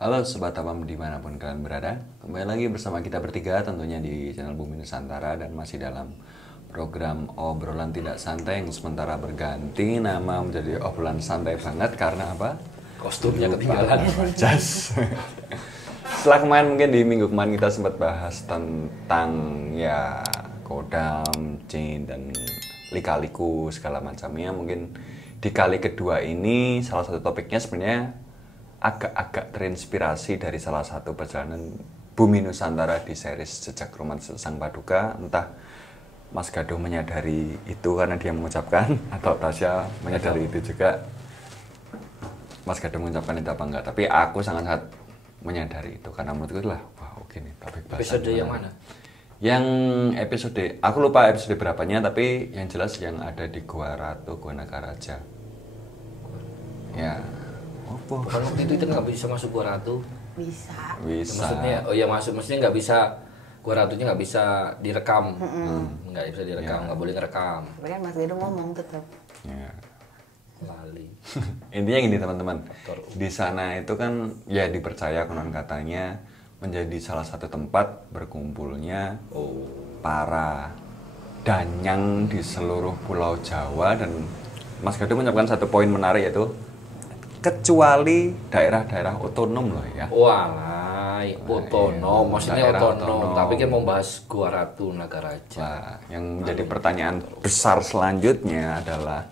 Halo Sobat Awam dimanapun kalian berada. Kembali lagi bersama kita bertiga tentunya di channel Bumi Nusantara. Dan masih dalam program obrolan tidak santai yang sementara berganti nama menjadi obrolan santai banget. Karena apa? Kostumnya ketinggalan. Jas. Setelah kemarin mungkin di minggu kemarin kita sempat bahas tentang ya kodam, jin dan lika-liku segala macamnya. Mungkin di kali kedua ini salah satu topiknya sebenarnya agak-agak terinspirasi dari salah satu perjalanan Bumi Nusantara di series Jejak Romantis Sang Paduka. Entah Mas Gaduh menyadari itu karena dia mengucapkan atau Tasya menyadari itu juga. Mas Gaduh mengucapkan itu apa enggak, tapi aku sangat-sangat menyadari itu karena menurutku lah wah oke nih topik bahasan. Episode yang mana? Yang episode, aku lupa episode berapanya, tapi yang jelas yang ada di Gua Ratu, Gua Nagaraja. Ya. Bukan waktu itu nggak bisa masuk Gua Ratu. Bisa. Maksudnya, oh ya masuk, maksudnya nggak bisa, Gua Ratunya nggak bisa direkam. Nggak bisa direkam, nggak boleh ngerekam. Tapi kan Mas Gedo ngomong tetap. Ya. Lali. Intinya gini teman-teman, di sana itu kan ya dipercaya konon katanya menjadi salah satu tempat berkumpulnya para danyang di seluruh pulau Jawa. Dan Mas Gaduh mengucapkan satu poin menarik, yaitu kecuali daerah-daerah otonom loh ya. Walah, otonom, maksudnya Daerah otonom. Tapi kan mau bahas Gua Ratu Nagaraja. Nah, yang menjadi pertanyaan besar selanjutnya adalah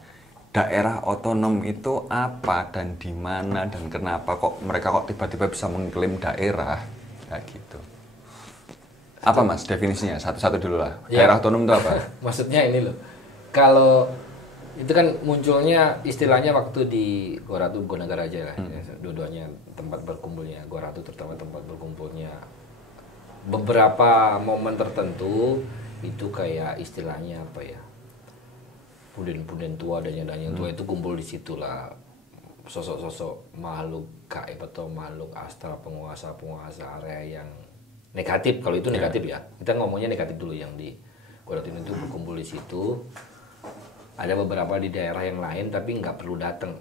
daerah otonom itu apa dan di mana dan kenapa kok mereka kok tiba-tiba bisa mengklaim daerah kayak gitu. Apa Mas definisinya? Satu-satu dulu lah. Ya. Daerah otonom itu apa? Maksudnya ini loh, kalau itu kan munculnya istilahnya waktu di Gua Ratu Gua Nagaraja lah, ya, dua-duanya tempat berkumpulnya Gua Ratu, terutama tempat berkumpulnya beberapa momen tertentu itu kayak istilahnya apa ya, punden-punden tua dan yang tua itu kumpul di situ lah, sosok-sosok makhluk gaib atau makhluk astral, penguasa area yang negatif. Kalau itu negatif ya, kita ngomongnya negatif dulu. Yang di Gua Ratu itu berkumpul di situ. Ada beberapa di daerah yang lain tapi nggak perlu datang.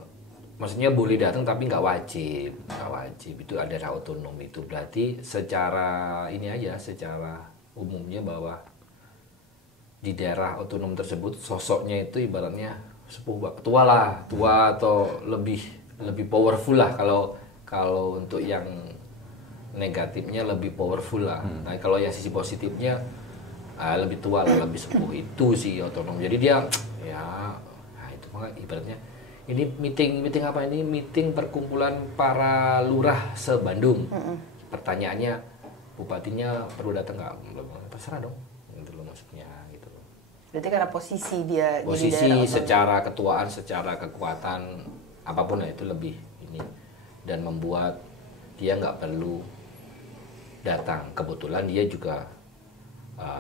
Maksudnya boleh datang tapi nggak wajib. Nggak wajib. Itu ada daerah otonom. Itu berarti secara ini aja, secara umumnya bahwa di daerah otonom tersebut sosoknya itu ibaratnya sepuh, tua lah, tua atau lebih powerful lah. Kalau untuk yang negatifnya lebih powerful lah. Nah kalau yang sisi positifnya lebih tua lah, lebih sepuh. Itu sih otonom. Jadi dia ya, nah itu makanya ibaratnya ini meeting apa ini? Meeting perkumpulan para lurah se-Bandung. Pertanyaannya, bupatinya perlu datang nggak? Terserah dong, gitu loh maksudnya gitu. Berarti karena posisi dia Posisi jadi daerah otonom. secara ketuaan, secara kekuatan apapun lah itu lebih ini, dan membuat dia nggak perlu datang. Kebetulan dia juga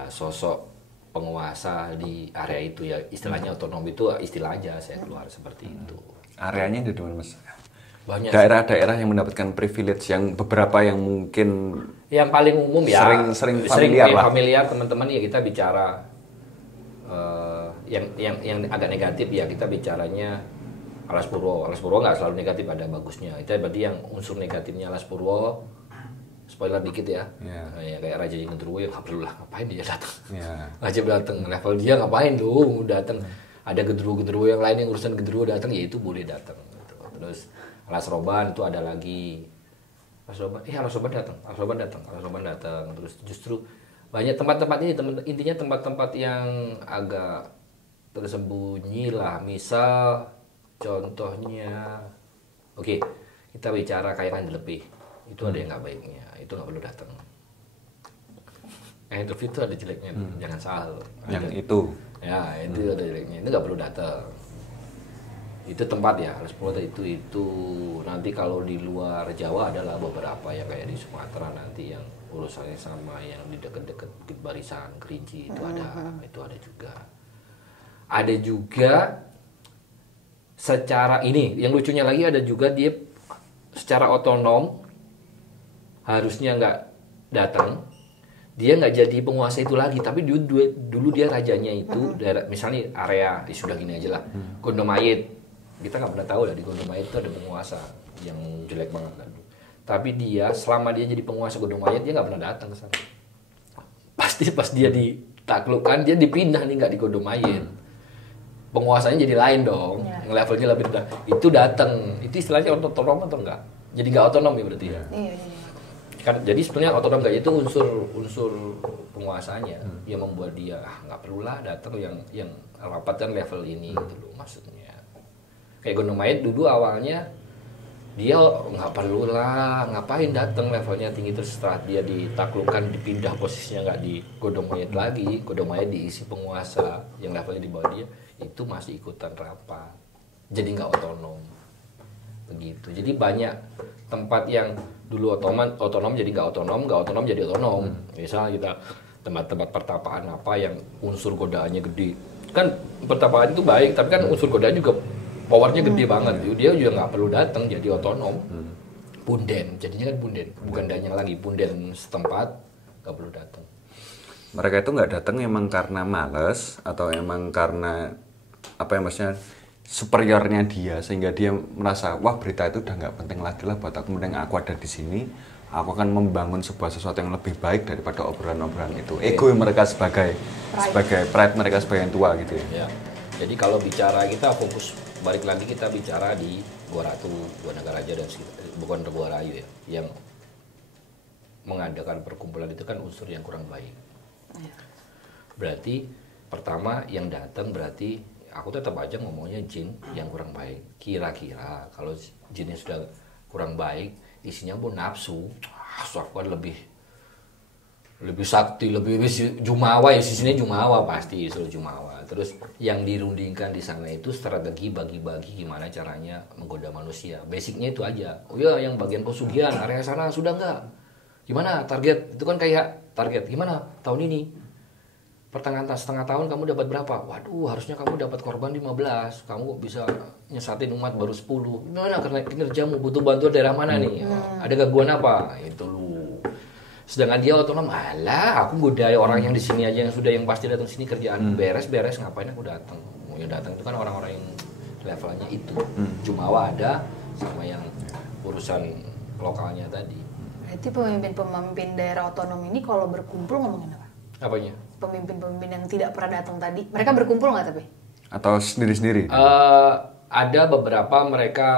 sosok penguasa di area itu ya, istilahnya otonom itu istilah aja saya keluar seperti itu. Areanya di mana Mas? Banyak Daerah-daerah yang mendapatkan privilege, yang beberapa yang mungkin yang paling umum ya sering familiar lah. Familiar teman-teman ya, kita bicara yang agak negatif ya, kita bicaranya Alas Purwo nggak selalu negatif, ada bagusnya. Itu berarti yang unsur negatifnya Alas Purwo, spoiler dikit ya, ya kayak Raja Genderuwo ya nggak perlu lah, ngapain dia datang? Raja datang, level dia ngapain lu datang? Ada genderuwo yang lain yang urusan genderuwo datang, ya itu boleh datang. Gitu. Terus Alas Roban itu ada lagi, Alas Roban datang. Terus justru banyak tempat-tempat ini, intinya tempat-tempat yang agak tersembunyi lah. Misal contohnya, oke, kita bicara kayak Lebih, itu ada yang nggak baiknya, itu nggak perlu datang. Lebih itu ada jeleknya, jangan salah. Yang itu ya itu ada jeleknya, itu nggak perlu datang. Itu tempat ya, Alas Purwo itu nanti kalau di luar Jawa adalah beberapa yang kayak di Sumatera nanti yang urusannya sama yang di deket-deket Bukit Barisan, Kerinci itu ada juga. Ada juga secara ini, yang lucunya lagi ada juga dia secara otonom harusnya nggak datang, dia nggak jadi penguasa itu lagi, tapi dulu dia rajanya itu daerah, misalnya area sudah gini aja lah, Gondomayit, kita nggak pernah tahu lah di Gondomayit itu ada penguasa yang jelek banget kan. Tapi dia selama dia jadi penguasa Godong Mayit dia nggak pernah datang ke sana. Pasti pas dia ditaklukkan dia dipindah nih, nggak di Godong Mayit. Penguasanya jadi lain dong, levelnya lebih rendah. Itu datang, itu istilahnya otonom atau enggak? Jadi nggak otonom ya berarti ya? Iya. Kan jadi sebenarnya otonom nggak itu unsur penguasanya yang membuat dia nggak perlulah datang yang rapat kan level ini gitu loh maksudnya. Kayak Godong Mayit dulu awalnya dia nggak perlu lah, ngapain datang levelnya tinggi, terus setelah dia ditaklukkan dipindah posisinya nggak di Godong Mayit lagi, Godong Mayit diisi penguasa yang levelnya di bawah dia, itu masih ikutan rapat, jadi nggak otonom begitu. Jadi banyak tempat yang dulu otonom jadi nggak otonom jadi otonom. Misalnya kita tempat-tempat pertapaan apa yang unsur godaannya gede, kan pertapaan itu baik, tapi kan unsur godaan juga powernya gede banget, dia juga nggak perlu datang jadi otonom. Punden, jadinya kan punden, bukan danyang lagi, punden setempat nggak perlu datang. Mereka itu nggak datang emang karena males atau emang karena apa ya maksudnya superiornya dia sehingga dia merasa wah berita itu udah nggak penting lagi lah buat aku, mending aku ada di sini, aku akan membangun sebuah sesuatu yang lebih baik daripada obrolan-obrolan itu. Ego mereka sebagai pride mereka sebagai yang tua gitu ya. Ya. Jadi kalau bicara kita fokus balik lagi kita bicara di Gua Ratu, Gua Nagaraja dan bukan Gua Rayu ya, yang mengadakan perkumpulan itu kan unsur yang kurang baik. Berarti pertama yang datang berarti aku tetap aja ngomongnya jin yang kurang baik. Kira-kira kalau jinnya sudah kurang baik, isinya pun nafsu, kan lebih sakti, lebih jumawa ya, sisinya jumawa pasti suruh jumawa. Terus yang dirundingkan di sana itu strategi bagi-bagi gimana caranya menggoda manusia. Basicnya itu aja. Oh ya, yang bagian pesugihan area sana sudah enggak? Gimana target? Itu kan kayak target. Gimana tahun ini? Pertengahan setengah tahun kamu dapat berapa? Waduh, harusnya kamu dapat korban 15. Kamu bisa nyesatin umat baru 10. Gimana karena kinerjamu butuh bantuan daerah mana nih? Ada gangguan apa? Itu lu. Sedangkan dia otonom, alah aku godai orang yang di sini aja yang sudah yang pasti datang sini kerjaan beres-beres, ngapain aku datang? Mau yang datang itu kan orang-orang yang levelnya itu. Jumawa ada sama yang urusan lokalnya tadi. Berarti pemimpin-pemimpin daerah otonom ini kalau berkumpul ngomongin apa? Apanya? Pemimpin-pemimpin yang tidak pernah datang tadi, mereka berkumpul nggak tapi? Atau sendiri-sendiri? Ada beberapa mereka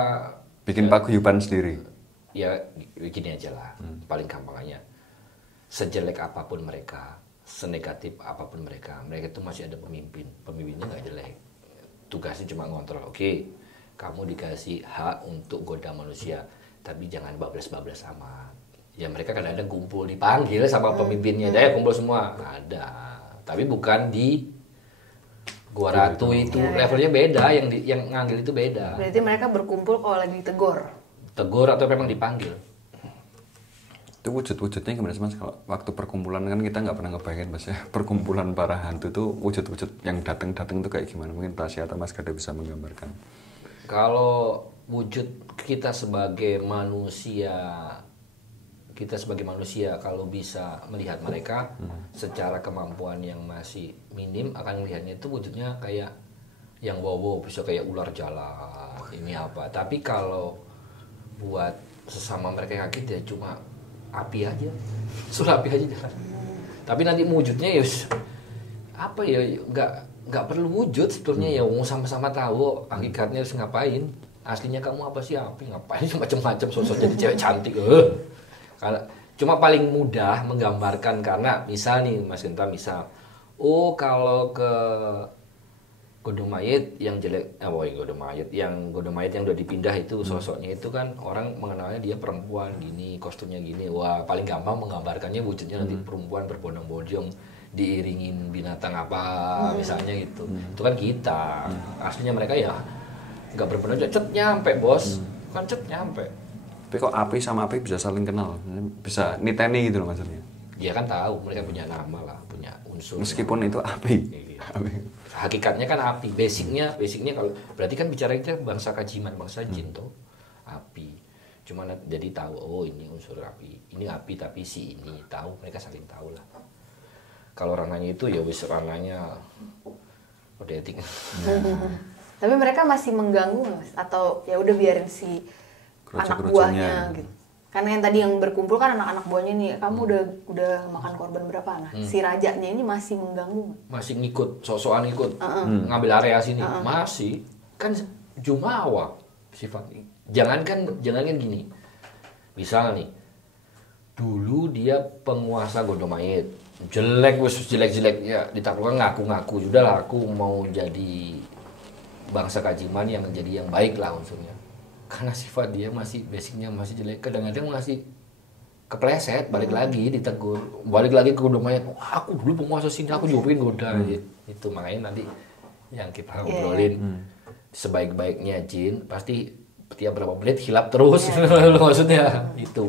bikin paguyuban sendiri. Ya begini aja lah, paling gampangnya. Sejelek apapun mereka, senegatif apapun mereka itu masih ada pemimpin. Pemimpinnya nggak jelek, tugasnya cuma ngontrol. Oke, kamu dikasih hak untuk goda manusia, tapi jangan bablas-bablas amat. Ya mereka kadang-kadang kumpul, dipanggil sama pemimpinnya, ya kumpul semua, ada. Tapi bukan di Gua Ratu itu, levelnya beda, yang ngambil itu beda. Berarti mereka berkumpul kalau lagi ditegur? Tegur atau memang dipanggil. Itu wujud-wujudnya gimana sih mas? Kalau waktu perkumpulan kan kita nggak pernah ngebayangin mas ya, perkumpulan para hantu itu wujud-wujud yang datang-datang itu kayak gimana? Mungkin Tasya atau Mas Gada bisa menggambarkan. Kalau wujud kita sebagai manusia kalau bisa melihat mereka secara kemampuan yang masih minim akan melihatnya itu wujudnya kayak yang wow bisa kayak ular jalan ini apa. Tapi kalau buat sesama mereka yang sakit ya cuma api aja, suruh api aja jalan. Tapi nanti wujudnya ya apa ya, nggak perlu wujud sebetulnya ya, sama-sama tahu hakikatnya harus ngapain. Aslinya kamu apa sih? Api. Ngapain macam-macam sosok jadi cewek cantik. Karena cuma paling mudah menggambarkan karena misal nih Mas Genta, misal kalau ke Godong Mayit yang jelek, Godong Mayit yang udah dipindah itu sosoknya itu kan orang mengenalnya dia perempuan gini, kostumnya gini. Wah, paling gampang menggambarkannya wujudnya nanti perempuan berbondong-bondong diiringin binatang apa misalnya gitu. Itu kan kita. Aslinya mereka ya nggak berbondong, cet nyampe bos. Kan cet nyampe. Tapi kok api sama api bisa saling kenal, bisa niteni gitu loh maksudnya. Dia kan tahu mereka punya nama lah, punya unsur. Meskipun itu api. Iya. Hakikatnya kan api. Basicnya kalau berarti kan bicara kita bangsa kajiman, bangsa jin tuh api. Cuma jadi tahu ini unsur api, ini api tapi si ini tahu, mereka saling tahu lah. Kalau ranahnya itu ya wis ranahnya kode etik. Tapi mereka masih mengganggu mas? Atau ya udah biarin si anak buahnya gitu? Karena yang tadi yang berkumpul kan anak-anak buahnya nih, kamu udah makan korban berapa? Nah, si rajanya ini masih mengganggu nggak? Masih ngikut, sok-sokan ikut, ngambil area sini, masih kan jumawa sifatnya. Jangankan gini, misal nih, dulu dia penguasa Gondomayit, jelek ya ditaklukkan ngaku-ngaku, sudah lah aku mau jadi bangsa Kajiman yang menjadi yang baik lah unsurnya. Karena sifat dia masih basicnya masih jelek, kadang-kadang masih kepleset, balik lagi ditegur, balik lagi ke Gondomayit. Wah, aku dulu penguasa sini, aku juga pengen goda. Itu makanya nanti yang kita ngobrolin sebaik-baiknya jin pasti tiap berapa menit hilap terus. Maksudnya itu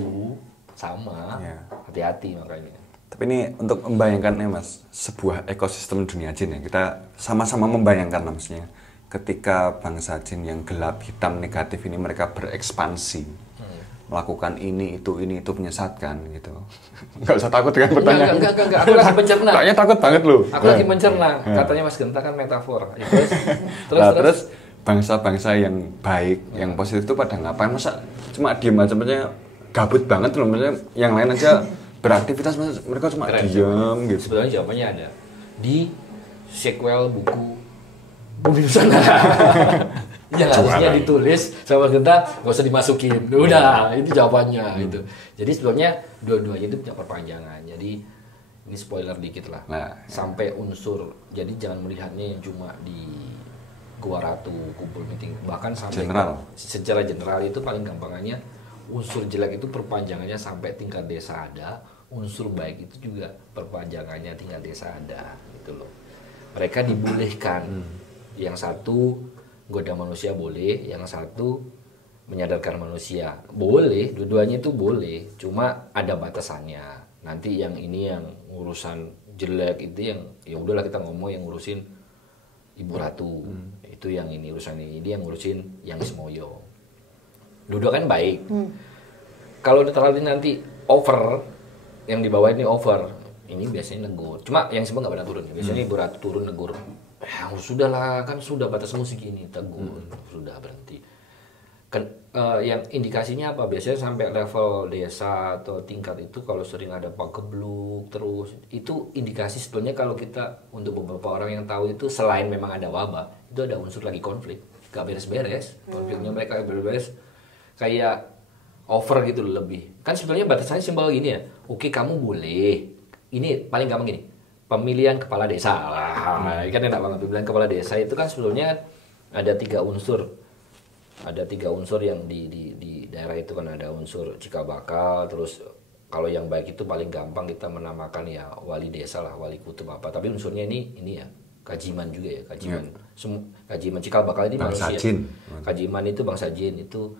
sama, hati-hati makanya. Tapi ini untuk membayangkan ya Mas, sebuah ekosistem dunia jin ya, kita sama-sama membayangkan maksudnya. Ketika bangsa jin yang gelap, hitam, negatif ini mereka berekspansi, melakukan ini itu menyesatkan gitu. Nggak usah takut dengan pertanyaan. Enggak. Aku lagi mencerna. Kayaknya takut banget loh. Aku lagi mencerna. Katanya Mas Genta kan metafor. Terus bangsa-bangsa yang baik, yang positif itu pada ngapain? Masa cuma diem aja, maksudnya gabut banget loh. Maksudnya yang lain aja beraktivitas, mereka cuma diam gitu. Sebenarnya jawabannya ada di sequel buku Bumi Nusana. Yang harusnya ditulis sama Genta gak usah dimasukin. Udah, itu jawabannya gitu. Jadi sebenarnya dua-duanya itu punya perpanjangan. Jadi ini spoiler dikit lah. Sampai unsur, jadi jangan melihatnya yang cuma di Gua Ratu kumpul meeting, bahkan sampai secara general itu paling gampangannya unsur jelek itu perpanjangannya sampai tingkat desa ada, unsur baik itu juga perpanjangannya tingkat desa ada gitu loh. Mereka dibolehkan. Yang satu goda manusia boleh, yang satu menyadarkan manusia boleh, dua-duanya itu boleh, cuma ada batasannya. Nanti yang ini yang urusan jelek itu yang ya udahlah kita ngomong yang ngurusin Ibu Ratu, itu yang ini urusan ini, dia yang ngurusin yang Ismoyo. Dua-dua kan baik. Kalau terlalu nanti over, yang di bawah ini over, ini biasanya negur. Cuma yang semua nggak pernah turun. Biasanya Ibu Ratu turun negur. Ya sudahlah, kan sudah batas musik ini, tegur, sudah berhenti. Kan yang indikasinya apa? Biasanya sampai level desa atau tingkat itu kalau sering ada pagebluk terus, itu indikasi sebetulnya kalau kita untuk beberapa orang yang tahu itu selain memang ada wabah, itu ada unsur lagi konflik, gak beres-beres, konfliknya mereka beres-beres, kayak over gitu lebih. Kan sebetulnya batasannya simpel gini ya, oke kamu boleh, ini paling gampang gini, pemilihan kepala desa lah, kan enak banget pemilihan kepala desa itu kan sebetulnya ada 3 unsur. Ada 3 unsur yang di daerah itu kan ada unsur cikal bakal, terus kalau yang baik itu paling gampang kita menamakan ya wali desa lah, wali kutub apa. Tapi unsurnya ini ya kajiman juga ya, kajiman. Kajiman cikal bakal ini bangsa manusia. Jin. Kajiman itu bangsa jin itu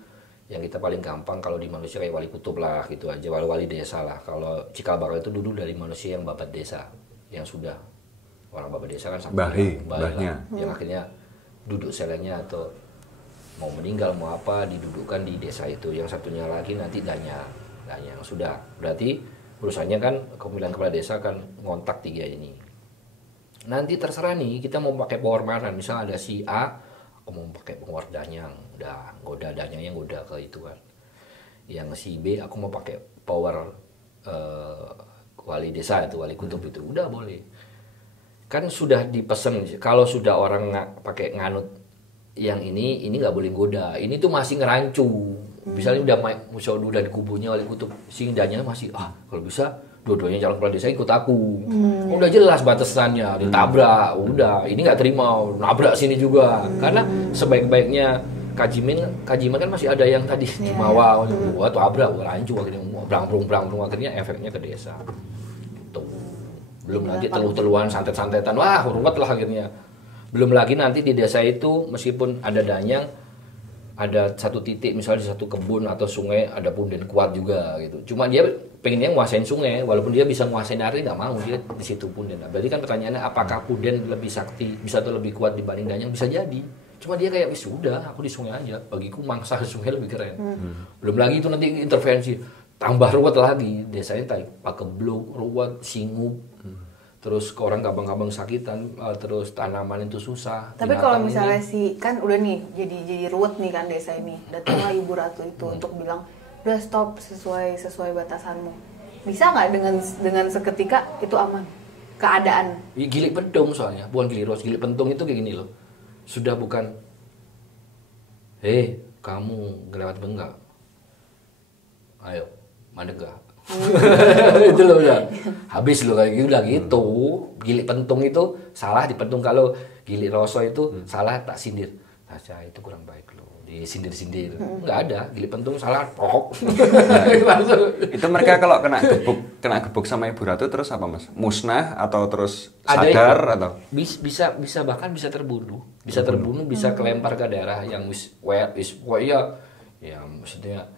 yang kita paling gampang kalau di manusia kayak wali kutub lah gitu aja, wali desa lah. Kalau cikal bakal itu duduk dari manusia yang babat desa, yang sudah orang babat desa kan sampai bahnya yang akhirnya duduk selengnya atau mau meninggal mau apa didudukkan di desa itu. Yang satunya lagi nanti danya yang sudah berarti urusannya kan pemilihan kepala desa kan ngontak 3 ini. Nanti terserah nih kita mau pakai power mana. Misal ada si A, aku mau pakai power danyang, udah goda danyang yang goda ke itu kan. Yang si B aku mau pakai power wali desa itu, wali kutub itu, udah boleh. Kan sudah dipesen kalau sudah orang pakai nganut yang ini nggak boleh goda, ini tuh masih ngerancu. Misalnya udah musuh udah di kubunya wali kutub, singdanya masih kalau bisa dua-duanya calon kepala desa ikut aku. Udah jelas batasannya, ditabrak, udah ini nggak terima, nabrak sini juga. Karena sebaik-baiknya kajiman kan masih ada yang tadi jumawa, atau tabrak, rancu akhirnya brang-brung akhirnya efeknya ke desa. Tuh. Belum lagi teluh-teluhan, santet-santetan, wah ruwet lah akhirnya. Belum lagi nanti di desa itu meskipun ada danyang, ada satu titik misalnya di satu kebun atau sungai ada punden kuat juga gitu. Cuma dia pengennya nguasain sungai, walaupun dia bisa nguasain air nggak mau dia di situ punden. Nah, berarti kan pertanyaannya apakah punden lebih sakti, bisa atau lebih kuat dibanding danyang? Bisa jadi. Cuma dia kayak wis udah aku di sungai aja. Bagiku mangsa sungai lebih keren. Belum lagi itu nanti intervensi tambah ruwet lagi. Desanya tadi pagebluk, ruwet, singup. Terus ke orang gampang-gampang sakitan, terus tanaman itu susah. Tapi kalau misalnya kan udah nih jadi ruwet nih kan desa ini, datanglah Ibu Ratu itu untuk bilang udah stop sesuai batasanmu. Bisa nggak dengan seketika itu aman keadaan? Gilik pentung soalnya, bukan gilik ros. Gilik pentung itu kayak gini loh. Sudah bukan, kamu ngelewat enggak? Ayo, mana enggak? Itu loh udah. Habis lo kayak gitu udah gitu. Gilik pentung itu salah dipentung, kalau gilik roso itu salah tak sindir. Saja itu kurang baik lo. Disindir-sindir. Enggak ada, gilik pentung salah pok. Itu mereka kalau kena gebuk sama Ibu Ratu terus apa Mas? Musnah atau terus Ada sadar itu. atau Bisa bahkan bisa terbunuh. Bisa terbunuh, bisa kelempar ke daerah yang ya maksudnya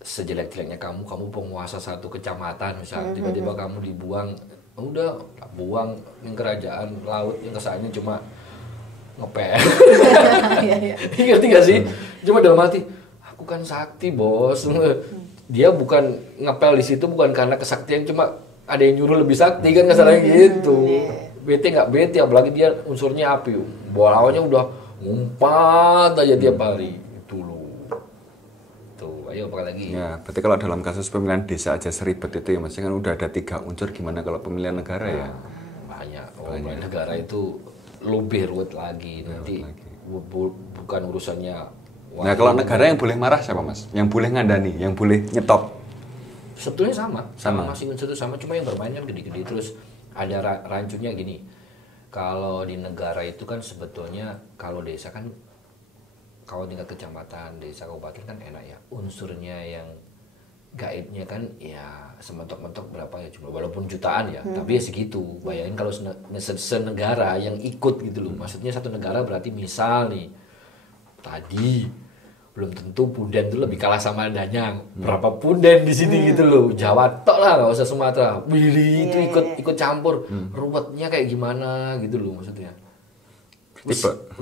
sejelek-jeleknya kamu penguasa satu kecamatan misalnya, tiba-tiba kamu dibuang, udah buang yang kerajaan laut yang kesannya cuma ngepel. Iya. Ngerti gak sih? Cuma dalam hati, aku kan sakti bos. Dia bukan ngepel di situ bukan karena kesaktian, cuma ada yang nyuruh lebih sakti kan, kesannya gitu. Bete nggak bete, apalagi dia unsurnya api. Bolanya udah ngumpat aja tiap hari. Itu loh. Tuh, ayo apa lagi? ya, berarti kalau dalam kasus pemilihan desa aja seribet itu ya Mas, kan udah ada 3 unsur, gimana kalau pemilihan negara ya? Banyak. Pemilihan negara itu lebih ruwet lagi. Nanti bukan urusannya. Nah, kalau negara yang boleh marah siapa Mas? Yang boleh ngandani, yang boleh nyetop? Sebetulnya sama Sama. masing unsur itu sama, cuma yang bermain kan gede-gede. Terus ada rancunya gini, kalau di negara itu kan sebetulnya kalau desa kan, kalau tingkat kecamatan, desa, kabupaten kan enak ya, unsurnya yang gaibnya kan ya sementok-mentok berapa ya jumlah, walaupun jutaan ya, tapi ya segitu. Bayangin kalau senegara yang ikut gitu loh, maksudnya satu negara berarti misal nih tadi belum tentu punden itu lebih kalah sama Danyang. Berapa punden di sini gitu loh. Jawa tok lah, nggak usah Sumatera. Willy itu ikut campur. Ruwetnya kayak gimana gitu loh maksudnya.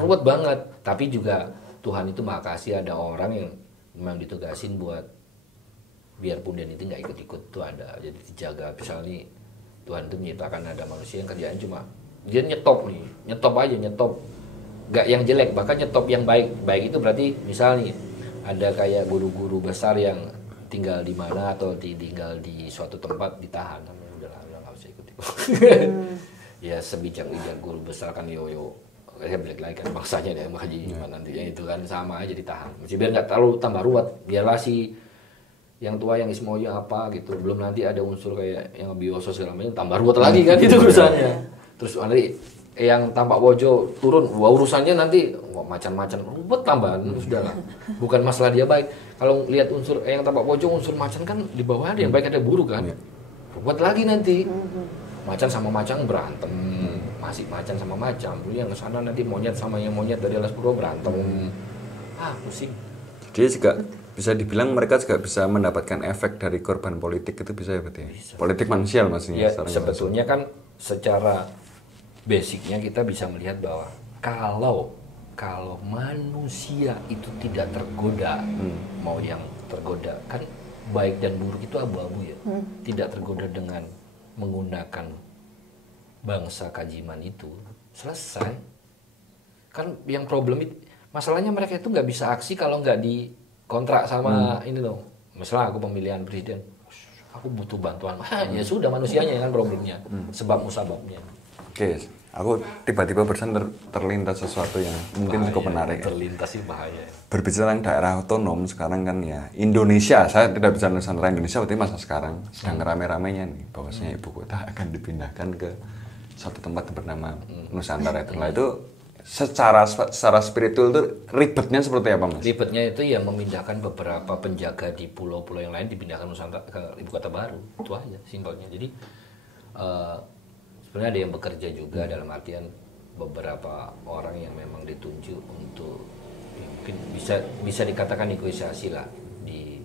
Ruwet banget. Tapi juga Tuhan itu makasih ada orang yang memang ditugasin buat biar punden itu nggak ikut-ikut tuh ada. Jadi dijaga. Misalnya Tuhan itu menciptakan ada manusia yang kerjaan cuma dia nyetop nih, nyetop aja, nyetop. Gak yang jelek, bahkan nyetop yang baik. Baik itu berarti misalnya ada kayak guru-guru besar yang tinggal di mana atau tinggal di suatu tempat ditahan. Udah nggak usah ikut. Ya sebijak-bijak guru besar kan yo saya balik lagi kan maksanya dia makaji nantinya itu kan sama aja ditahan. Mesti biar nggak terlalu tambah ruwet. Biarlah si yang tua yang ismoyo apa gitu. Belum nanti ada unsur kayak yang bioso segala macam tambah ruwet lagi kan itu urusannya. Terus nanti yang tampak wojo turun, urusannya nanti macan-macan ruwet tambahan, sudah lah. Bukan masalah dia baik. Kalau lihat unsur yang tampak wojo, unsur macan kan di bawah ada yang baik ada buruk kan. Ruwet lagi nanti. Macan sama macan berantem, masih macan sama macan. Yang ke sana nanti monyet sama yang monyet dari alas purwo berantem. Pusing. Jadi juga bisa dibilang mereka juga bisa mendapatkan efek dari korban politik itu bisa ya berarti ya? Bisa. Politik manusial maksudnya. Ya, sebetulnya kan secara basicnya kita bisa melihat bahwa kalau manusia itu tidak tergoda, mau yang tergoda kan baik dan buruk itu abu-abu ya, tidak tergoda dengan menggunakan bangsa kajiman itu selesai. Kan yang problem itu masalahnya mereka itu nggak bisa aksi kalau nggak dikontrak sama ini loh. Misalnya aku pemilihan presiden, aku butuh bantuan, ya sudah manusianya kan problemnya, sebab musababnya. Oke, aku tiba-tiba barusan terlintas sesuatu yang mungkin cukup menarik. Terlintas sih bahaya. Berbicara tentang daerah otonom sekarang kan ya Indonesia, saya tidak bicara Nusantara, Indonesia berarti masa sekarang sedang rame-ramenya nih bahwasanya ibu kota akan dipindahkan ke suatu tempat bernama Nusantara itu. Lah itu secara spiritual itu ribetnya seperti apa Mas? Ribetnya itu ya memindahkan beberapa penjaga di pulau-pulau yang lain dipindahkan Nusantara ke ibu kota baru, itu aja simpelnya. Jadi sebenarnya ada yang bekerja juga dalam artian beberapa orang yang memang ditunjuk untuk ya mungkin bisa dikatakan negosiasi lah di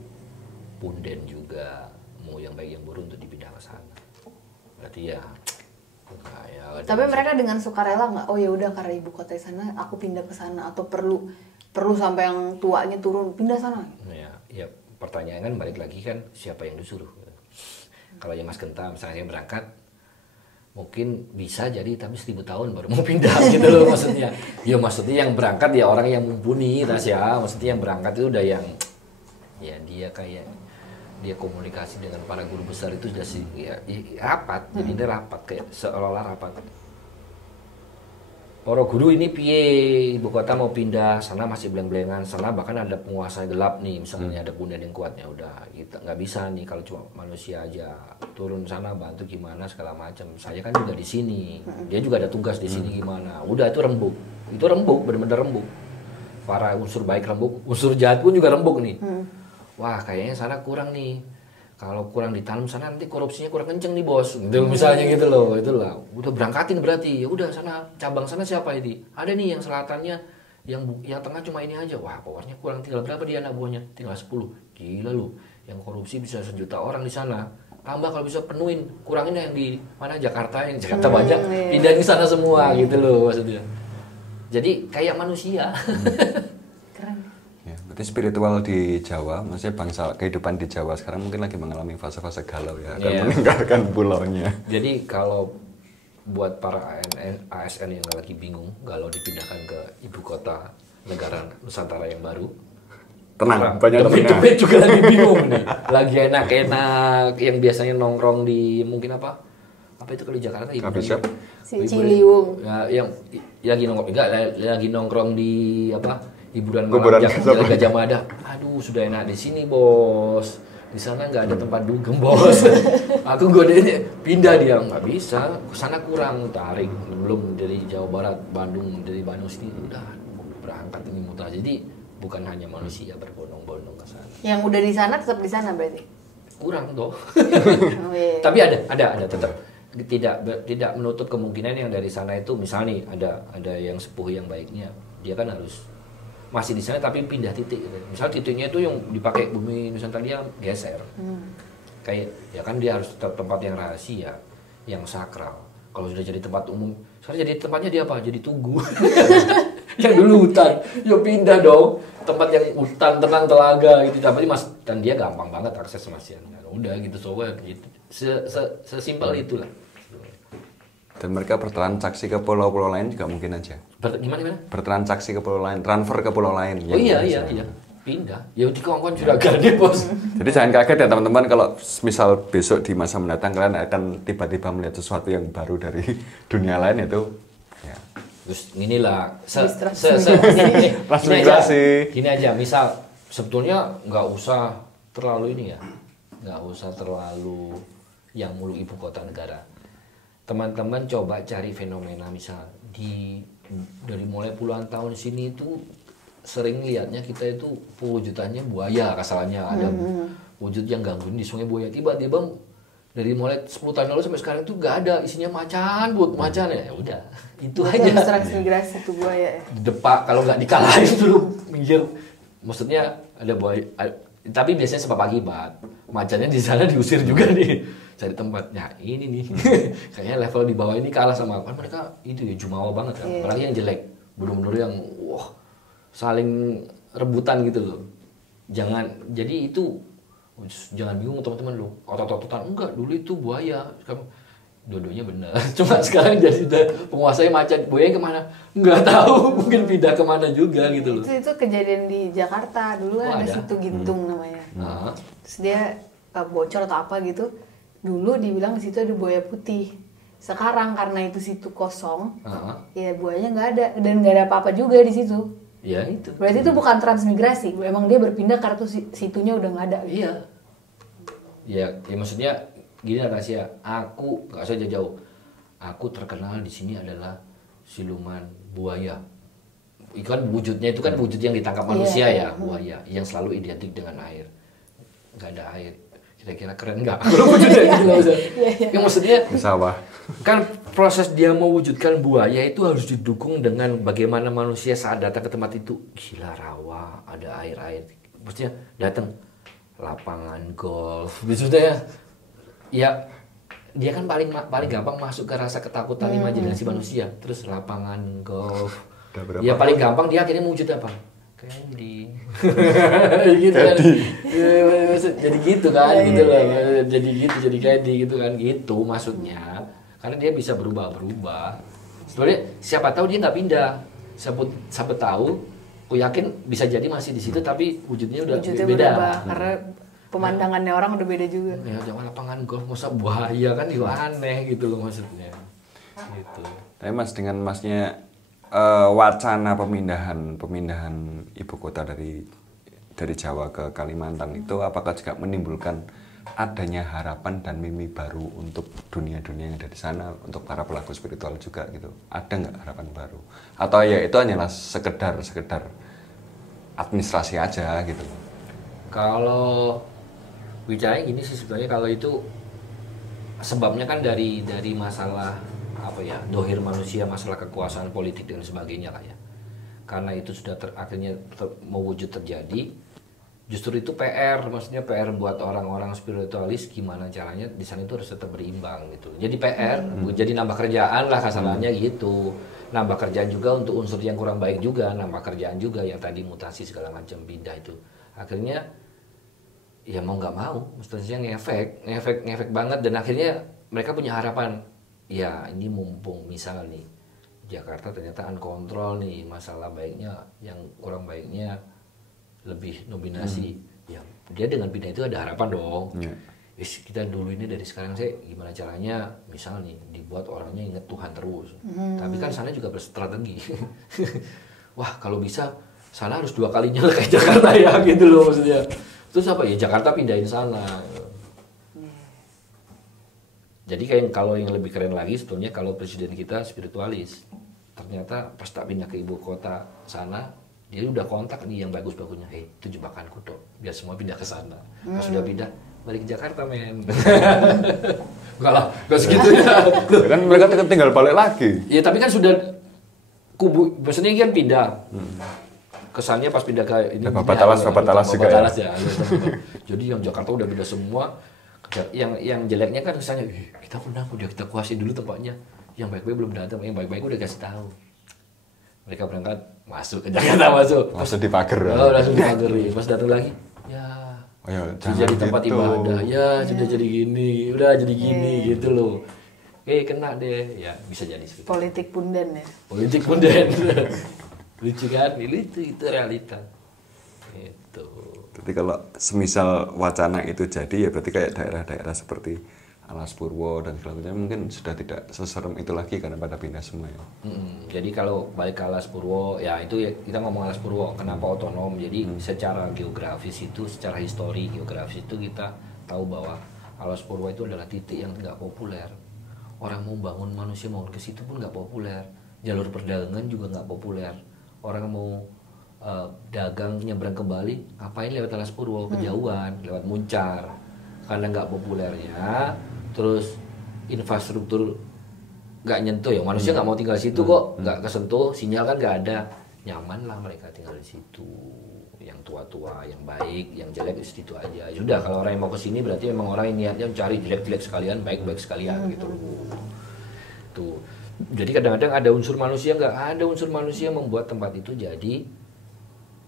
punden juga, mau yang baik yang buruk untuk dipindah ke sana. Berarti ya tapi mereka dengan sukarela nggak? Oh ya udah karena ibu kota di sana aku pindah ke sana, atau perlu sampai yang tuanya turun pindah sana? Ya pertanyaan kan balik lagi kan siapa yang disuruh. Kalau ya Mas Genta misalnya saya berangkat mungkin bisa jadi tapi 1000 tahun baru mau pindah gitu loh maksudnya. Ya maksudnya yang berangkat ya orang yang mumpuni Tasya, maksudnya yang berangkat itu udah ya dia komunikasi dengan para guru besar itu sudah sih ya rapat, jadi dia rapat kayak seolah-olah rapat. Para guru ini piye, ibu kota mau pindah, sana masih bleng-blengan, sana bahkan ada penguasa gelap nih, misalnya ada punden yang kuatnya, udah kita nggak bisa nih kalau cuma manusia aja turun sana bantu gimana segala macam. Saya kan juga di sini, dia juga ada tugas di sini gimana, udah itu rembuk, benar-benar rembuk. Para unsur baik rembuk, unsur jahat pun juga rembuk nih. Wah kayaknya sana kurang nih. Kalau kurang ditanam sana nanti korupsinya kurang kenceng nih bos, gitu misalnya gitu loh, itulah. Udah berangkatin berarti, ya udah sana cabang sana siapa ini? Ada nih yang selatannya, yang tengah cuma ini aja. Wah pokoknya kurang tinggal berapa dia anak buahnya? Tinggal 10. Gila lu, yang korupsi bisa 1 juta orang di sana. Tambah kalau bisa penuhin, kurangin yang di mana Jakarta banyak, pindahin ke sana semua gitu loh maksudnya. Jadi kayak manusia. Keren. Ya, berarti spiritual di Jawa, maksudnya bangsa kehidupan di Jawa sekarang mungkin lagi mengalami fase-fase galau ya, akan meninggalkan pulaunya. Jadi kalau buat para ASN yang lagi bingung, galau dipindahkan ke ibu kota negara Nusantara yang baru, Tenang, banyak teman juga lagi bingung nih, lagi enak-enak, yang biasanya nongkrong di mungkin apa itu kalau di Jakarta Coffee shop? Ciliwung. Ya, yang lagi nongkrong di apa? Hiburan Kuburan malam Gajah Mada. Aduh, sudah enak di sini, Bos. Di sana nggak ada tempat dugem, Bos. Aku godainnya pindah dia, nggak bisa. Ke sana kurang tarik. Belum dari Jawa Barat, dari Bandung sini udah berangkat ini muter. Jadi bukan hanya manusia berbondong-bondong ke sana. Yang udah di sana tetap di sana berarti. Kurang toh. Oh, iya. Tapi ada tetap. Tidak menutup kemungkinan yang dari sana itu misalnya nih ada yang sepuh yang baiknya, dia kan harus masih di sana tapi pindah titik gitu. Misal titiknya itu yang dipakai bumi Nusantara dia geser. Kayak ya kan dia harus tetap tempat yang rahasia, yang sakral. Kalau sudah jadi tempat umum, sekarang jadi tempatnya dia apa? Jadi tugu. Yang dulu hutan, ya pindah dong. Tempat yang hutan, tenang, telaga gitu. Tapi Mas dan dia gampang banget akses Masian. Udah gitu soalnya gitu. Sesimpel itulah. Dan mereka bertransaksi ke pulau-pulau lain juga mungkin aja. Gimana? Bertransaksi ke pulau lain, transfer ke pulau lain. Oh iya. Pindah. Ya di kawan-kawan juragan deh, Bos. Jadi jangan kaget ya teman-teman kalau misal besok di masa mendatang kalian akan tiba-tiba melihat sesuatu yang baru dari dunia lain itu ya. Terus inilah transmigrasi. Gini aja, misal sebetulnya nggak usah terlalu ini ya. Nggak usah terlalu yang mulu ibu kota negara. Teman-teman coba cari fenomena misal dari mulai puluhan tahun sini itu sering lihatnya kita itu pewujudannya buaya kasarannya ada wujud yang gangguin di sungai buaya, tiba-tiba dari mulai 10 tahun lalu sampai sekarang itu nggak ada, isinya macan ya udah itu aja Transmigrasi itu buaya ya. Depak kalau nggak dikalahin dulu minggir, maksudnya ada buaya tapi biasanya sebab akibat macannya di sana diusir juga nih cari tempat. Nah ini nih kayaknya level di bawah ini kalah sama kan mereka itu ya jumawa banget kan, apalagi yang jelek bener-bener yang wah saling rebutan gitu loh. Jadi itu jangan bingung teman-teman lo otot-ototan enggak, dulu itu buaya kamu dua-duanya benar. Cuma sekarang jadi penguasanya macan, buaya kemana nggak tahu, mungkin pindah kemana juga gitu loh. Itu kejadian di Jakarta dulu ada situ Gintung namanya. Terus dia bocor atau apa gitu, dulu dibilang di situ ada buaya putih. Sekarang karena itu situ kosong, ya buayanya nggak ada dan nggak ada apa-apa juga di situ. Ya itu. Berarti itu bukan transmigrasi, emang dia berpindah karena tuh situnya udah nggak ada. Iya. Ya maksudnya gini lah Tasya, aku nggak usah jauh-jauh. Aku terkenal di sini adalah siluman buaya. Ikan wujudnya itu kan wujud yang ditangkap manusia ya, buaya yang selalu identik dengan air. Nggak ada air. Kira-kira keren nggak? Kalau wujudnya gitu loh. Ya maksudnya sawah. Kan proses dia mewujudkan buaya itu harus didukung dengan bagaimana manusia saat datang ke tempat itu gila rawa, ada air-air. Maksudnya datang lapangan golf. Maksudnya ya dia kan paling gampang masuk ke rasa ketakutan imajinasi manusia. Terus lapangan golf. Ya paling gampang dia akhirnya mewujud apa? Candy. Gitu kan. Jadi gitu kan gitu loh. Jadi candy gitu kan gitu maksudnya. Karena dia bisa berubah-berubah. Sebenarnya siapa tahu dia nggak pindah. Siapa tahu Aku yakin bisa jadi masih di situ tapi wujudnya udah Wujudnya beda. berubah, karena pemandangannya orang udah beda juga. Ya jangan lapangan golf, masa bahaya kan juga aneh gitu loh maksudnya. Gitu. Tapi Mas, dengan Masnya wacana pemindahan ibu kota dari Jawa ke Kalimantan itu apakah juga menimbulkan adanya harapan dan mimpi baru untuk dunia-dunia yang ada di sana, untuk para pelaku spiritual juga gitu? Ada nggak harapan baru? Atau ya itu hanyalah sekedar administrasi aja gitu? Kalau bicara gini sih sebenarnya, kalau itu sebabnya kan dari masalah apa ya, dohir manusia, masalah kekuasaan politik dan sebagainya lah ya. Karena itu sudah akhirnya mewujud terjadi. Justru itu PR, maksudnya PR buat orang-orang spiritualis gimana caranya di sana itu harus tetap berimbang gitu. Jadi PR, jadi nambah kerjaan lah kasarannya gitu. Nambah kerjaan juga untuk unsur yang kurang baik juga, nambah kerjaan juga yang tadi mutasi segala macam pindah itu. Akhirnya ya mau nggak mau, mestinya ngefek banget, dan akhirnya mereka punya harapan. Ya ini mumpung misal nih Jakarta ternyata unkontrol nih, masalah baiknya yang kurang baiknya lebih dominasi, ya dia dengan pindah itu ada harapan dong. Kita dulu ini dari sekarang saya gimana caranya misal nih dibuat orangnya inget Tuhan terus, tapi kan sana juga berstrategi. Wah kalau bisa sana harus 2 kali nyala kayak Jakarta ya gitu loh maksudnya. Terus apa ya, Jakarta pindahin sana. Jadi kayak kalau yang lebih keren lagi sebetulnya kalau presiden kita spiritualis, ternyata pas tak pindah ke ibu kota sana, dia udah kontak nih yang bagus-bagusnya, itu jebakanku dok, biar semua pindah ke sana. Pas sudah pindah, balik ke Jakarta men. Enggak lah, enggak segitunya. Kan mereka tinggal balik lagi. Ya tapi kan sudah kubu, maksudnya kan pindah. Kesannya pas pindah ke ini. Bapak Talas juga ya. Jadi yang Jakarta udah beda semua. Yang jeleknya kan kesannya, kita menang, udah kita kuasai dulu tempatnya. Yang baik-baik belum datang, yang baik-baik udah kasih tahu. Mereka berangkat masuk ke Jakarta, langsung dipager. Langsung dipager. Pas datang lagi, sudah jadi tempat gitu. ibadah, sudah jadi gini, udah jadi gini gitu loh. Kena deh, ya bisa jadi seperti politik punden ya. Politik punden. Lucu kan? Itu realita. Gitu. Jadi kalau semisal wacana itu jadi, ya berarti kayak daerah-daerah seperti Alas Purwo dan sebagainya mungkin sudah tidak seserem itu lagi karena pada pindah semua ya. Jadi kalau balik ke Alas Purwo, ya itu ya, kita ngomong Alas Purwo, kenapa otonom? Jadi secara geografis itu, secara histori geografis itu kita tahu bahwa Alas Purwo itu adalah titik yang nggak populer. Orang mau bangun, manusia mau ke situ pun nggak populer. Jalur perdagangan juga nggak populer. Orang mau dagang nyebrang ke Bali, ngapain lewat Alas Purwo, kejauhan, lewat Muncar. Karena nggak populernya, terus infrastruktur nggak nyentuh ya, manusia nggak mau tinggal di situ kok, nggak kesentuh, sinyal kan nggak ada, nyaman lah mereka tinggal di situ. Yang tua-tua, yang baik, yang jelek di situ aja. Sudah, kalau orang yang mau ke sini berarti memang orang yang niatnya mencari jelek-jelek sekalian, baik-baik sekalian gitu. Tuh. Jadi kadang-kadang ada unsur manusia, nggak ada unsur manusia membuat tempat itu jadi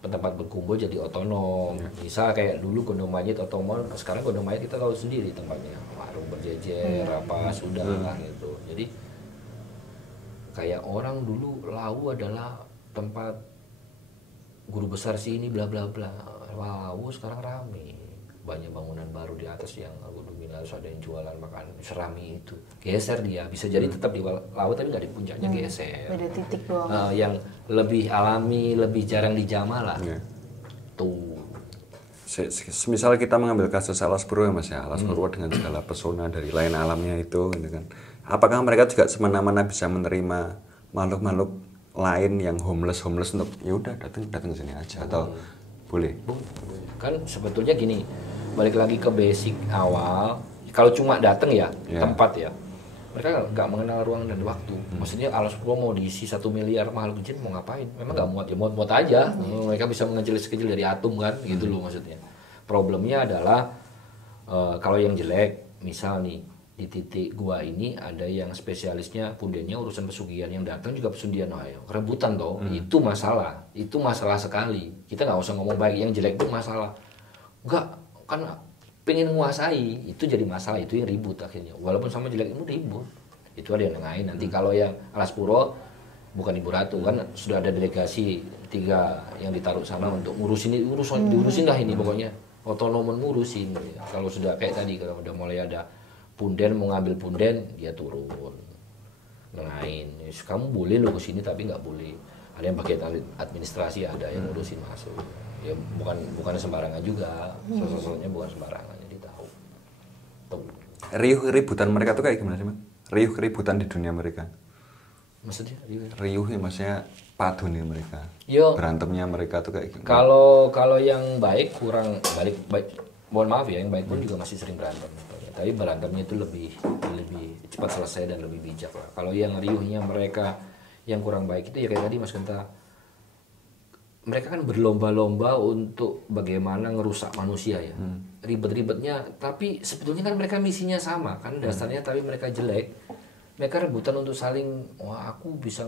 tempat berkumpul, jadi otonom. Misal kayak dulu Gondong Mayit otonom, sekarang Gondong Mayit kita tahu sendiri tempatnya, warung berjejer, apa sudah gitu. Jadi kayak orang dulu Lawu adalah tempat guru besar sini bla bla bla. Lawu sekarang rame, banyak bangunan baru di atas yang dominan, ada yang jualan makan serami itu. Geser dia, bisa jadi tetap di Lawu tapi nggak di puncaknya, geser. Beda titik doang. Yang lebih alami, lebih jarang dijamah lah. Tuh. Semisal kita mengambil kasus Alas Purwo ya Mas ya, Alas Purwo dengan segala pesona dari lain alamnya itu gitu kan. Apakah mereka juga semena-mena bisa menerima makhluk-makhluk lain yang homeless untuk ya udah datang ke sini aja atau boleh? Kan sebetulnya gini, balik lagi ke basic awal, kalau cuma datang ya tempat ya, mereka nggak mengenal ruang dan waktu. Maksudnya Alas Purwo mau diisi 1 miliar makhluk jin mau ngapain? Memang nggak muat ya, muat aja. Mereka bisa mengecil sekecil dari atom kan, gitu loh maksudnya. Problemnya adalah kalau yang jelek, misal nih di titik gua ini ada yang spesialisnya pundennya urusan pesugihan, yang datang juga pesugihan, rebutan toh. Itu masalah sekali. Kita nggak usah ngomong baik, yang jelek itu masalah. Enggak, kan pengen menguasai, itu jadi masalah, itu yang ribut akhirnya. Walaupun sama jelek itu ribut, itu ada yang nengahin. Nanti kalau yang Alas Purwo bukan Ibu Ratu kan sudah ada delegasi 3 yang ditaruh sana untuk diurusin lah ini pokoknya otonom ngurusin. Kalau sudah kayak tadi kalau udah mulai ada punden mau ngambil punden dia turun nengahin, kamu boleh lo kesini tapi nggak boleh. Ada yang bagian administrasi, ada yang ngurusin masuk. Ya bukan sembarangan juga, sosoknya bukan sembarangan, jadi tahu. Riuh ributan mereka tuh kayak gimana sih, Mas? Riuh ributan di dunia mereka. Maksudnya riuh ya, maksudnya padu nih mereka. Berantemnya mereka tuh kayak gimana? Kalau yang baik kurang baik. Mohon maaf ya, yang baik pun juga masih sering berantem. Tapi berantemnya itu lebih cepat selesai dan lebih bijak lah. Kalau yang riuhnya mereka yang kurang baik itu ya kayak tadi Mas Genta, mereka kan berlomba-lomba untuk bagaimana ngerusak manusia ya. Ribet-ribetnya, tapi sebetulnya kan mereka misinya sama kan dasarnya, tapi mereka jelek. Mereka rebutan untuk saling, wah aku bisa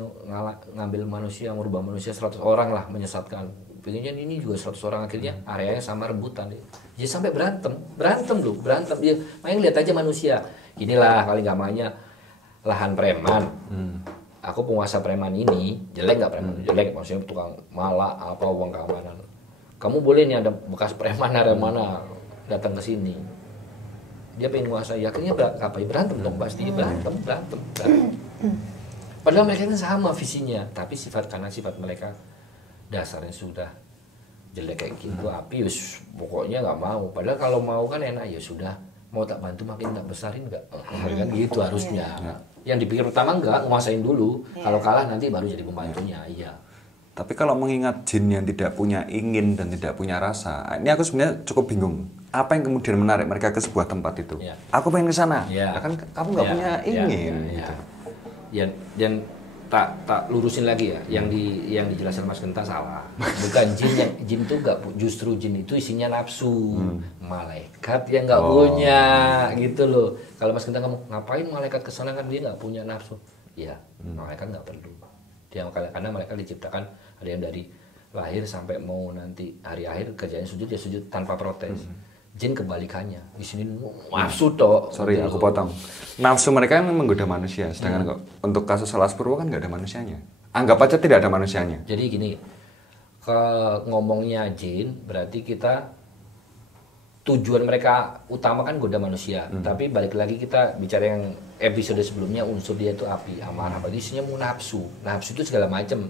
ngambil manusia, merubah manusia 100 orang lah, menyesatkan. Pengennya ini juga 100 orang, akhirnya areanya sama rebutan. Jadi sampai berantem loh, berantem. Dia main lihat aja manusia. Inilah paling gampangnya lahan preman. Aku penguasa preman ini, jelek nggak preman? Jelek, maksudnya tukang malak, apa uang keamanan. Kamu boleh nih ada bekas preman dari mana datang ke sini. Dia pengen menguasai, akhirnya berantem dong pasti, berantem. Padahal mereka kan sama visinya, tapi karena sifat mereka dasarnya sudah jelek kayak gitu, api pokoknya nggak mau. Padahal kalau mau kan enak, ya sudah, mau tak bantu makin tak besarin nggak, kan gitu harusnya. Yang dipikir utama enggak, nguasain dulu. Kalau kalah nanti baru jadi pembantunya, iya. Tapi kalau mengingat jin yang tidak punya ingin dan tidak punya rasa, ini aku sebenarnya cukup bingung. Apa yang kemudian menarik mereka ke sebuah tempat itu? Aku pengen ke sana. Kan kamu nggak punya ingin. Gitu. Dan tak lurusin lagi ya, yang dijelaskan Mas Genta salah. Bukan jin itu enggak, justru jin itu isinya nafsu. Malaikat yang nggak punya gitu loh. Kalau Mas Genta kamu ngapain malaikat kesana, kan dia nggak punya nafsu. Ya, malaikat nggak perlu. Karena mereka diciptakan ada yang dari lahir sampai mau nanti hari akhir kerjanya sujud, ya sujud tanpa protes. Jin kebalikannya, di sini nafsu toh. Sorry, aku potong. Nafsu mereka kan menggoda manusia, sedangkan kok untuk kasus Alas Purwo kan nggak ada manusianya. Anggap aja tidak ada manusianya. Jadi gini, ngomongnya jin berarti kita tujuan mereka utama kan goda manusia. Tapi balik lagi kita bicara yang episode sebelumnya, unsur dia itu api, amarah, apa isinya mau nafsu. Nafsu itu segala macam.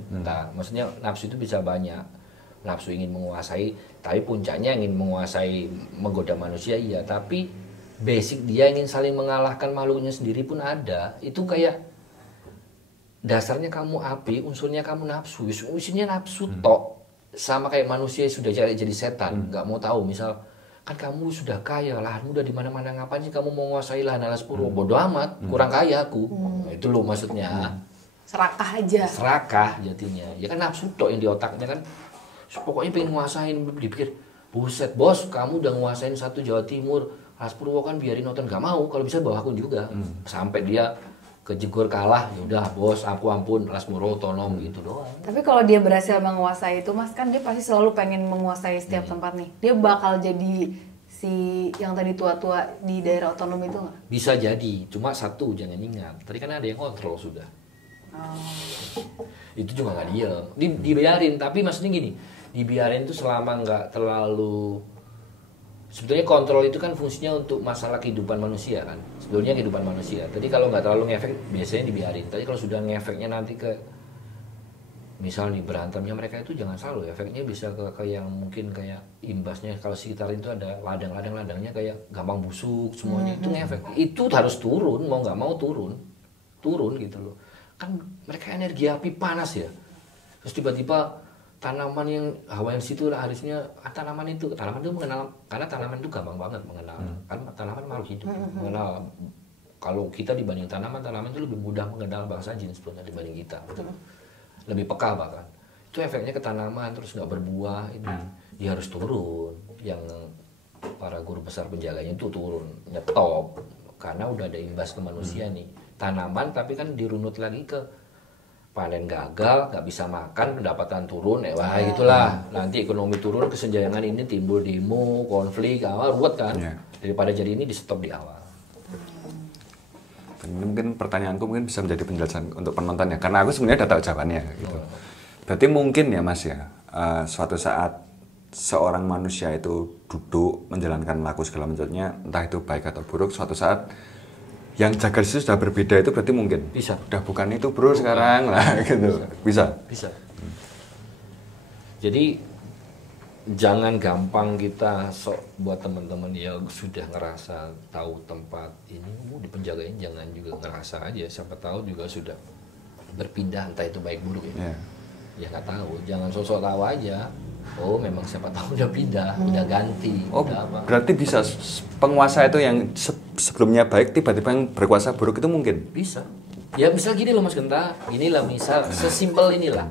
Maksudnya nafsu itu bisa banyak. Nafsu ingin menguasai, tapi puncaknya ingin menguasai, menggoda manusia, iya. Tapi basic dia ingin saling mengalahkan makhluknya sendiri pun ada. Itu kayak dasarnya kamu api, unsurnya kamu nafsu. Isinya nafsu tok. Sama kayak manusia sudah jadi setan, nggak mau tahu. Misal kan kamu sudah kaya, lahanmu udah di mana-mana, ngapain sih kamu mau menguasai lahan Alas Purwo? Bodoh amat, kurang kaya aku. Nah, itu loh maksudnya. Serakah aja. Serakah jadinya. Ya kan nafsu tok yang di otaknya kan. Pokoknya pengen nguasain, dipikir, buset bos, kamu udah nguasain satu Jawa Timur, Alas Purwo kan biarin nonton, gak mau, kalau bisa bawa aku juga. Sampai dia kejegor kalah, ya udah bos, aku ampun, Alas Purwo otonom gitu doang. Tapi kalau dia berhasil menguasai itu, Mas, kan dia pasti selalu pengen menguasai setiap tempat nih. Dia bakal jadi si yang tadi tua-tua di daerah otonom itu nggak? Bisa jadi, cuma satu jangan ingat, tadi kan ada yang kontrol sudah. Itu juga nggak dia, dibiarin, tapi maksudnya gini, dibiarin itu selama nggak terlalu, sebetulnya kontrol itu kan fungsinya untuk masalah kehidupan manusia kan, sebetulnya kehidupan manusia. Tadi kalau nggak terlalu ngefek biasanya dibiarin. Tapi kalau sudah ngefeknya nanti ke, misal nih berantemnya mereka itu jangan selalu efeknya bisa ke yang mungkin kayak imbasnya kalau sekitar itu ada ladangnya kayak gampang busuk semuanya, itu ngefek. Itu harus turun, mau nggak mau turun gitu loh. Kan mereka energi api panas ya, terus tiba-tiba tanaman yang hawa yang situ lah, harusnya tanaman itu mengenal, karena tanaman itu gampang banget mengenal, kan tanaman makhluk hidup mengenal. Kalau kita dibanding tanaman itu lebih mudah mengenal bahasa jin sebetulnya dibanding kita, lebih peka bahkan. Itu efeknya ke tanaman, terus nggak berbuah, ini dia harus turun. Yang para guru besar penjaganya itu turun, nyetop, karena udah ada imbas ke manusia nih. Tanaman tapi kan dirunut lagi ke panen gagal, nggak bisa makan, pendapatan turun, wah gitulah. Nanti ekonomi turun, kesenjangan ini timbul demo, konflik, ruwet kan. Daripada jadi ini di stop di awal. Ini mungkin pertanyaanku mungkin bisa menjadi penjelasan untuk penonton ya, karena aku sebenarnya udah tahu jawabannya gitu. Berarti mungkin ya Mas ya, suatu saat seorang manusia itu duduk menjalankan laku segala macamnya, entah itu baik atau buruk, suatu saat yang jaga di situ sudah berbeda, itu berarti mungkin. Bisa. Udah bukan itu bro sekarang lah gitu. Bisa. Jadi jangan gampang kita sok buat teman-teman yang sudah ngerasa tahu tempat ini dipenjagain, jangan juga ngerasa aja, siapa tahu juga sudah berpindah, entah itu baik buruk ya. Ya nggak tahu, jangan sosok tahu aja. Oh memang siapa tahu udah pindah, udah ganti, udah apa. Berarti bisa penguasa itu yang sebelumnya baik tiba-tiba yang berkuasa buruk itu mungkin? Bisa. Ya misal gini loh Mas Genta, inilah misal sesimpel inilah.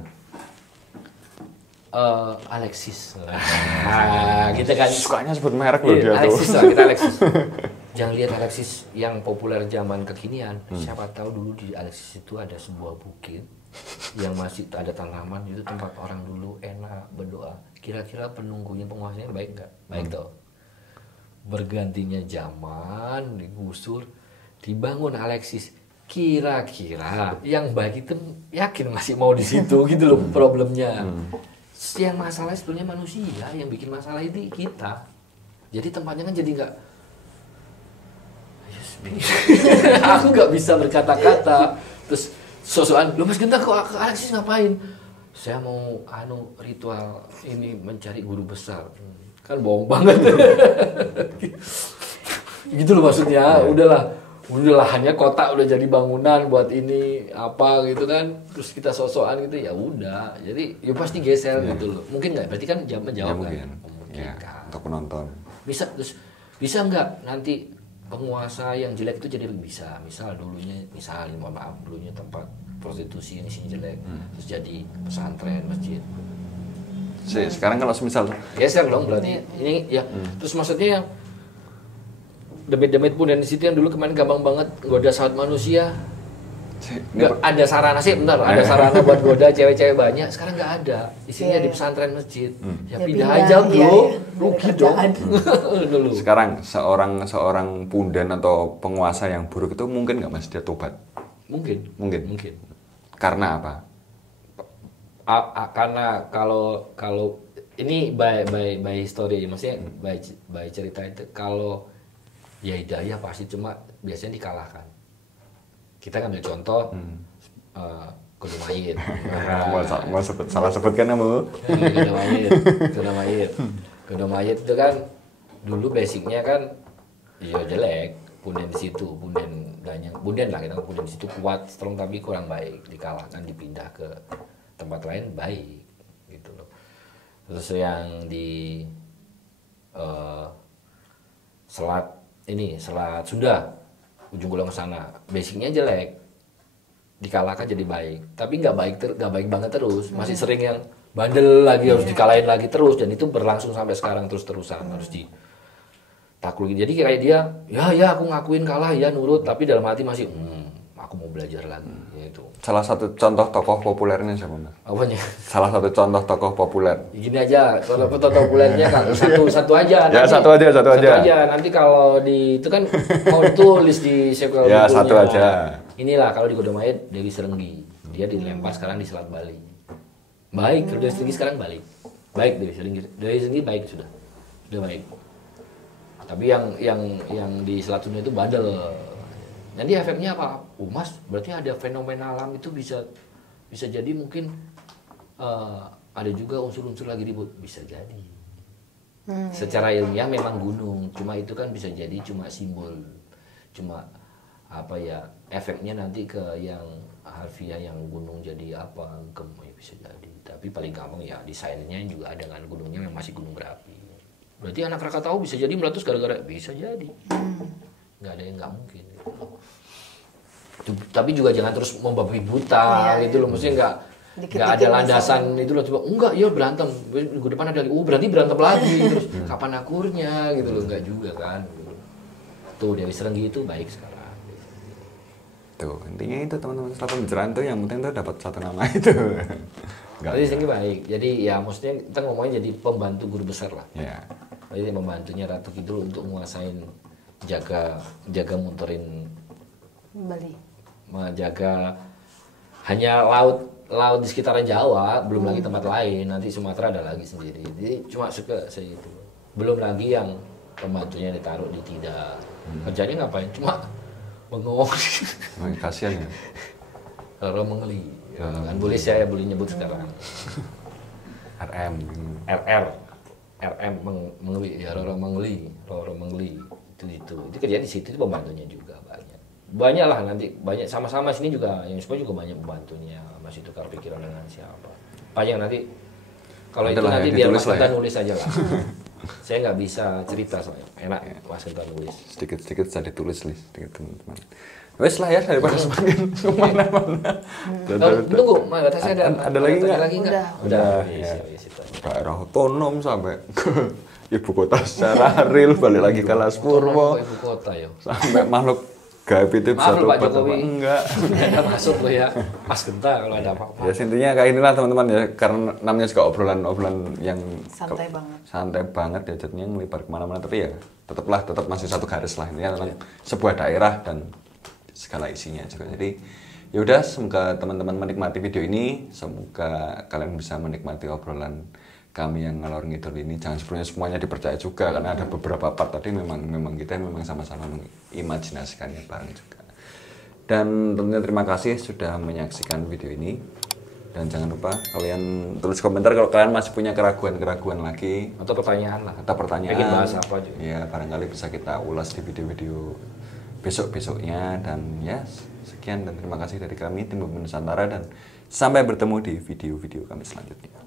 Alexis. Nah, kita kan sukanya sebut merek loh dia Alexis tuh. lah, kita Alexis. Jangan lihat Alexis yang populer zaman kekinian. Siapa tahu dulu di Alexis itu ada sebuah bukit yang masih ada tanaman, itu tempat orang dulu enak berdoa. Kira-kira penunggunya penguasanya baik nggak? Baik toh. Bergantinya zaman, digusur, dibangun Alexis. Kira-kira yang baik itu yakin masih mau di situ gitu loh problemnya. Yang masalah sebetulnya manusia, yang bikin masalah itu kita. Jadi tempatnya kan jadi nggak, aku nggak bisa berkata-kata. Terus sosokan, lu Mas Genta kok Alexis ngapain? Saya mau ritual ini mencari guru besar. Kan bohong banget. Gitu loh maksudnya. Udah lahannya kota udah jadi bangunan buat ini apa gitu kan, terus kita sosokan gitu ya udah, jadi ya pasti geser gitu loh. Mungkin nggak, berarti kan menjawab mungkin. Kan mungkin Ya, kan untuk penonton bisa. Terus bisa nggak nanti penguasa yang jelek itu jadi bisa, misalnya mohon maaf, dulunya tempat prostitusi ini sini jelek, terus jadi pesantren, masjid. Sekarang kalau semisal Geser dong berarti ini ya. Terus maksudnya yang demit-demit pun dan di situ yang dulu kemarin gampang banget goda sahabat manusia. Nggak ada sarana sih, bentar, ada sarana buat goda cewek-cewek banyak, sekarang nggak ada. Isinya di pesantren masjid. Ya pindah aja bro, rugi dong. Dulu. Sekarang seorang pundan atau penguasa yang buruk itu mungkin nggak Mas dia tobat? Mungkin. Karena apa? Karena kalau ini by story, maksudnya by cerita itu, kalau ya hidayah pasti, cuma biasanya dikalahkan. Kita ambil contoh Kudu Mayit. Mau salah sebutkan kamu? Kudu Mayit itu kan dulu basicnya kan ya jelek, punden di situ, punden lah kita, punden di situ kuat, strong tapi kurang baik, dikalahkan, dipindah ke tempat lain baik gitu loh. Terus yang di Selat Sunda, ujung kulon ke sana, basicnya jelek, dikalahkan jadi baik, tapi nggak baik banget terus, masih sering yang bandel lagi, harus dikalahin lagi terus, dan itu berlangsung sampai sekarang terus-terusan, harus ditaklukin. Jadi kayak dia, ya aku ngakuin kalah, ya nurut, tapi dalam hati masih, aku mau belajar lagi, itu. Salah satu contoh tokoh populernya siapa Mas? Apanya? Salah satu contoh tokoh populer. Gini aja, kalau contoh populernya kan satu aja. Ya satu aja. Nanti kalau di itu kan mau ditulis di sequel ya bukunya. satu aja. Inilah kalau di Kudu Mayit, Dewi Serenggi, dia dilempar sekarang di Selat Bali. Baik, Dewi Serenggi sekarang balik. Baik Dewi Serenggi baik sudah baik. Tapi yang di Selat Sunda itu bandel. Nanti efeknya apa? Mas, berarti ada fenomena alam itu bisa jadi mungkin ada juga unsur-unsur lagi ribut, bisa jadi. Secara ilmiah memang gunung, cuma itu kan bisa jadi cuma simbol, cuma apa ya, efeknya nanti ke yang harfiah, yang gunung jadi apa, ya bisa jadi. Tapi paling gampang ya desainnya juga dengan gunungnya yang masih gunung berapi. Berarti anak Krakatau bisa jadi meletus gara-gara, bisa jadi. Nggak ada yang nggak mungkin. Tapi juga jangan terus membabi buta gitu loh, maksudnya nggak ada landasan itu loh, coba enggak ya berantem minggu depan ada lagi, berarti berantem lagi terus kapan akurnya gitu loh, enggak juga kan. Tuh Dewi Serenggi itu baik sekarang. Tuh intinya itu teman-teman, setelah pembicaraan tuh yang penting tuh dapat satu nama itu. Dewi Serenggi baik, jadi ya maksudnya kita ngomongnya jadi pembantu guru besar lah. Ya. Jadi membantunya Ratu Kidul untuk menguasain jaga munterin Bali, menjaga hanya laut laut di sekitaran Jawa, belum lagi tempat lain. Nanti Sumatera ada lagi sendiri. Jadi cuma suka saya itu. Belum lagi yang pembantunya ditaruh di tidak. Kerjanya ngapain? Cuma bengong. Kasihan ya. Roro mengeli. Ya, kan boleh saya boleh nyebut sekarang. RM. RM mengeli ya, Roro mengeli. Itu kerja di situ, itu pembantunya juga banyak lah, nanti banyak sama-sama sini juga yang semua juga banyak pembantunya, masih tukar pikiran dengan siapa banyak nanti. Kalau itu nanti biar Mas Genta nulis aja lah. Saya nggak bisa cerita soalnya, enak Mas Genta nulis sedikit saya ditulis sedikit teman-teman. Wes lah ya, daripada semakin kemana-mana. Tunggu, ada lagi nggak? Udah. Daerah otonom sampai ibu kota secara real, balik lagi ke Laspurwo. Ibu kota ya. Sampai makhluk gaib itu bisa Pak Jokowi. Enggak. Enggak masuk loh ya. Mas Genta kalau ada apa-apa. Ya intinya kayak inilah teman-teman ya, karena namanya juga obrolan yang santai banget ya, jadinya ngelibar kemana-mana, tapi ya tetap masih satu garis lah, ini tentang sebuah daerah dan segala isinya juga. Jadi ya udah, semoga teman-teman menikmati video ini, semoga kalian bisa menikmati obrolan kami yang ngalor ngidul ini. Jangan semuanya dipercaya juga, karena ada beberapa part tadi memang kita sama-sama mengimajinasikannya bareng juga. Dan tentunya terima kasih sudah menyaksikan video ini, dan jangan lupa kalian tulis komentar kalau kalian masih punya keraguan lagi atau pertanyaan lah, pengen bahas apa juga. Ya barangkali bisa kita ulas di video-video besok-besoknya. Dan ya sekian, dan terima kasih dari kami tim Bumi Nusantara, dan sampai bertemu di video-video kami selanjutnya.